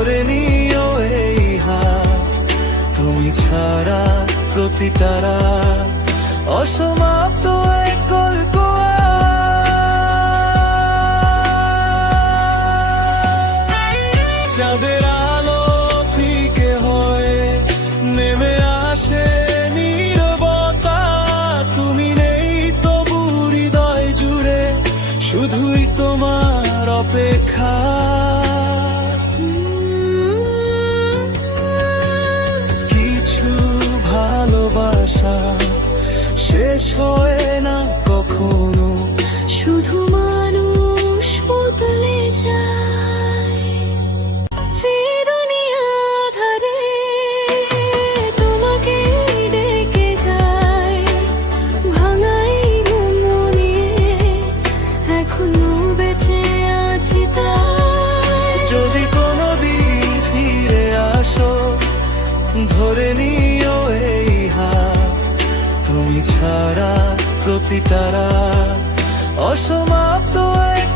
ধরে নিও এই হাত। তুমি ছাড়া প্রতিটা রাত অসমাপ্ত এক গল্প। চাঁদের আলো ফিকে হয়ে নেমে আসে নীরবতা। তুমি নেই তবু হৃদয় জুড়ে শুধুই তোমার অপেক্ষা। কিছু ভালোবাসা শেষ হয় না কখনো, শুধু মানুষ বদলে যায়। যে দুনিয়া ধারে তোমাকে ডেকে যায়, ভাঙাই মন নিয়ে এখনো বেঁচে আছি তাই। যদি কোনোদিন ফিরে আসো ধরে নিও এই হাত। তুমি ছাড়া প্রতিটা রাত অসমাপ্ত এক